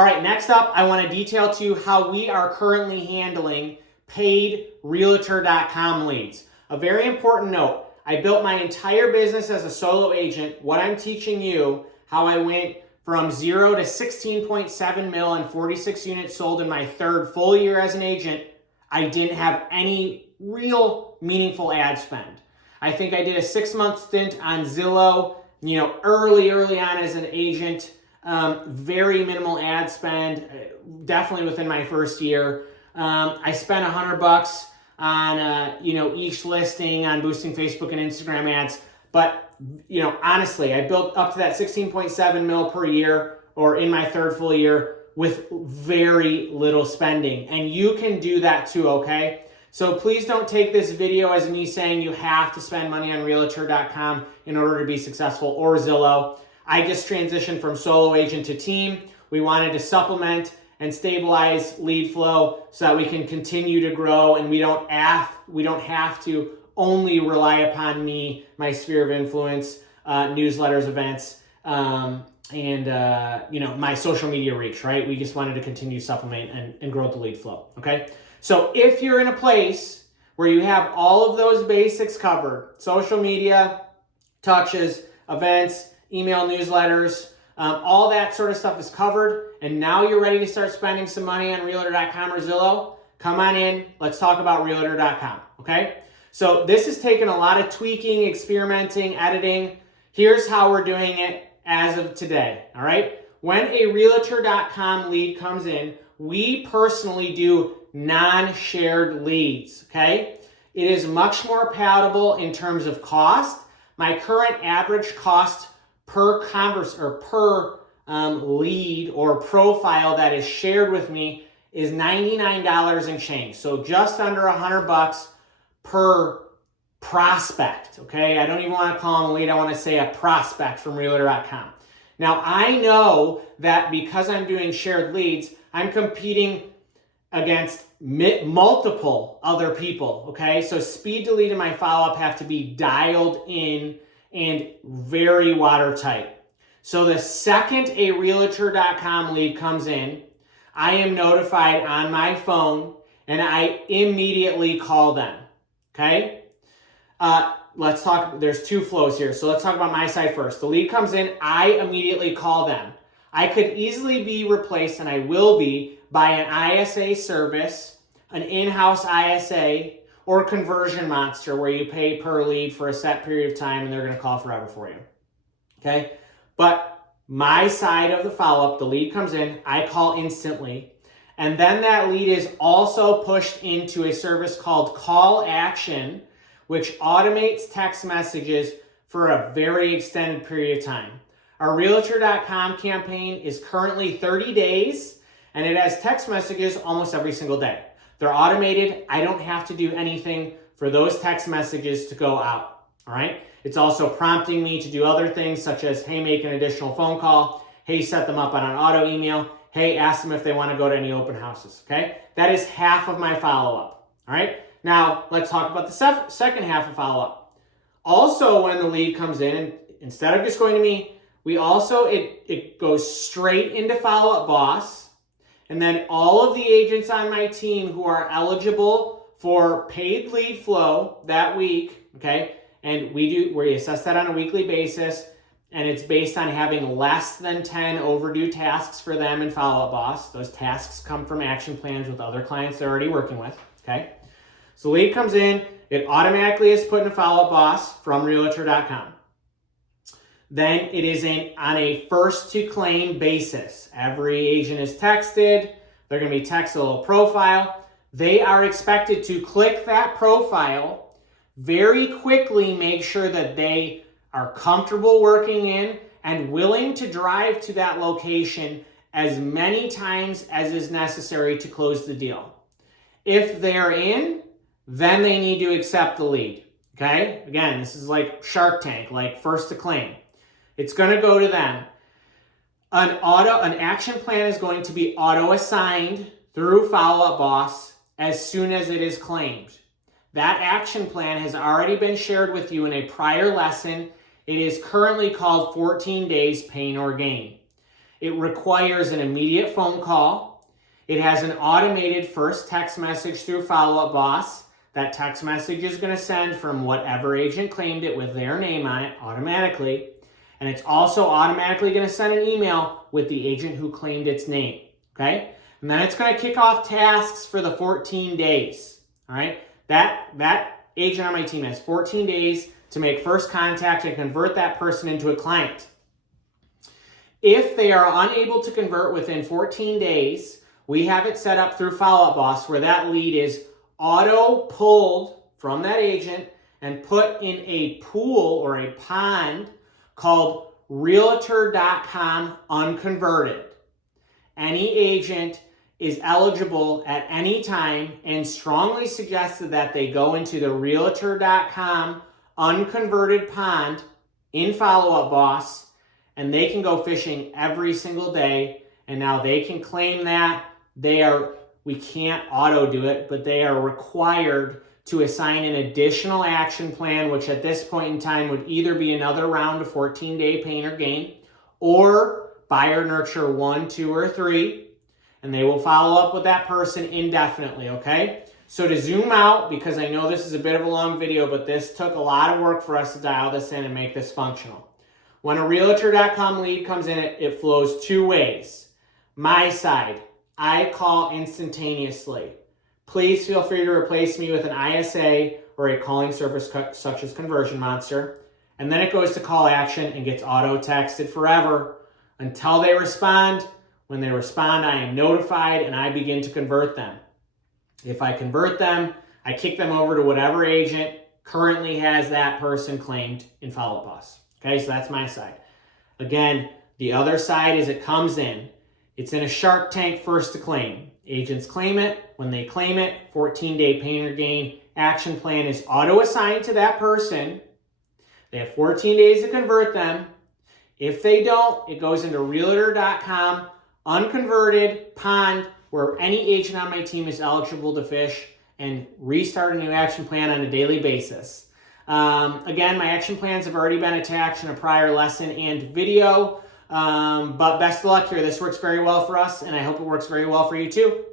All right, next up, I want to detail to you how we are currently handling paid Realtor.com leads. A very important note, I built my entire business as a solo agent. What I'm teaching you, how I went from 0 to 16.7 mil and 46 units sold in my third full year as an agent, I didn't have any real meaningful ad spend. I think I did a 6-month stint on Zillow, early on as an agent. Very minimal ad spend, definitely within my first year. I spent $100 on, each listing on boosting Facebook and Instagram ads. But, honestly, I built up to that 16.7 mil per year or in my third full year with very little spending. And you can do that too, okay? So please don't take this video as me saying you have to spend money on Realtor.com in order to be successful or Zillow. I just transitioned from solo agent to team. We wanted to supplement and stabilize lead flow so that we can continue to grow and we don't have to only rely upon me, my sphere of influence, newsletters, events, and my social media reach, right? We just wanted to continue to supplement and grow the lead flow, okay? So if you're in a place where you have all of those basics covered, social media, touches, events, email newsletters, all that sort of stuff is covered, and now you're ready to start spending some money on Realtor.com or Zillow, come on in, let's talk about Realtor.com, okay? So this has taken a lot of tweaking, experimenting, editing. Here's how we're doing it as of today, all right? When a Realtor.com lead comes in, we personally do non-shared leads, okay? It is much more palatable in terms of cost. My current average cost per lead or profile that is shared with me is $99 and change. So just under $100 per prospect, okay? I don't even want to call them a lead. I want to say a prospect from Realtor.com. Now, I know that because I'm doing shared leads, I'm competing against multiple other people, okay? So speed to lead and my follow-up have to be dialed in and very watertight. So the second a Realtor.com lead comes in, I am notified on my phone and I immediately call them, okay? Let's talk, there's two flows here. So let's talk about my side first. The lead comes in, I immediately call them. I could easily be replaced, and I will be, by an ISA service, an in-house ISA, or Conversion Monster, where you pay per lead for a set period of time and they're going to call forever for you. Okay? But my side of the follow-up, the lead comes in, I call instantly, and then that lead is also pushed into a service called Call Action, which automates text messages for a very extended period of time. Our Realtor.com campaign is currently 30 days, and it has text messages almost every single day. They're automated. I don't have to do anything for those text messages to go out, all right? It's also prompting me to do other things such as, hey, make an additional phone call, hey, set them up on an auto email, hey, ask them if they want to go to any open houses, okay? That is half of my follow-up, all right? Now, let's talk about the second half of follow-up. Also, when the lead comes in, and instead of just going to me, we also, it goes straight into Follow Up Boss, and then all of the agents on my team who are eligible for paid lead flow that week, okay, and we assess that on a weekly basis, and it's based on having less than 10 overdue tasks for them in Follow Up Boss. Those tasks come from action plans with other clients they're already working with, okay? So the lead comes in, it automatically is put in a Follow Up Boss from Realtor.com. Then it is on a first to claim basis. Every agent is texted. They're going to be texted a little profile. They are expected to click that profile, very quickly make sure that they are comfortable working in and willing to drive to that location as many times as is necessary to close the deal. If they're in, then they need to accept the lead. Okay? Again, this is like Shark Tank, like first to claim. It's going to go to them. An action plan is going to be auto-assigned through Follow Up Boss as soon as it is claimed. That action plan has already been shared with you in a prior lesson. It is currently called 14 Days Pain or Gain. It requires an immediate phone call. It has an automated first text message through Follow Up Boss. That text message is going to send from whatever agent claimed it with their name on it automatically. And it's also automatically going to send an email with the agent who claimed its name. Okay? And then it's going to kick off tasks for the 14 days. All right? That agent on my team has 14 days to make first contact and convert that person into a client. If they are unable to convert within 14 days, we have it set up through Follow Up Boss where that lead is auto pulled from that agent and put in a pool or a pond called Realtor.com unconverted. Any agent is eligible at any time and strongly suggested that they go into the Realtor.com unconverted pond in Follow Up Boss, and they can go fishing every single day. And now they can claim that we can't auto do it, but they are required to assign an additional action plan, which at this point in time would either be another round of 14-day pain or gain, or buyer nurture 1, 2, or 3, and they will follow up with that person indefinitely, okay? So to zoom out, because I know this is a bit of a long video, but this took a lot of work for us to dial this in and make this functional. When a Realtor.com lead comes in, it flows two ways. My side, I call instantaneously. Please feel free to replace me with an ISA or a calling service such as Conversion Monster. And then it goes to call action and gets auto-texted forever until they respond. When they respond, I am notified and I begin to convert them. If I convert them, I kick them over to whatever agent currently has that person claimed in Follow Up Boss. Okay, so that's my side. Again, the other side is it comes in. It's in a Shark Tank first to claim. Agents claim it. When they claim it, 14-day pain or gain action plan is auto-assigned to that person. They have 14 days to convert them. If they don't, it goes into Realtor.com, unconverted pond, where any agent on my team is eligible to fish and restart a new action plan on a daily basis. Again, my action plans have already been attached in a prior lesson and video, but best of luck here. This works very well for us, and I hope it works very well for you too.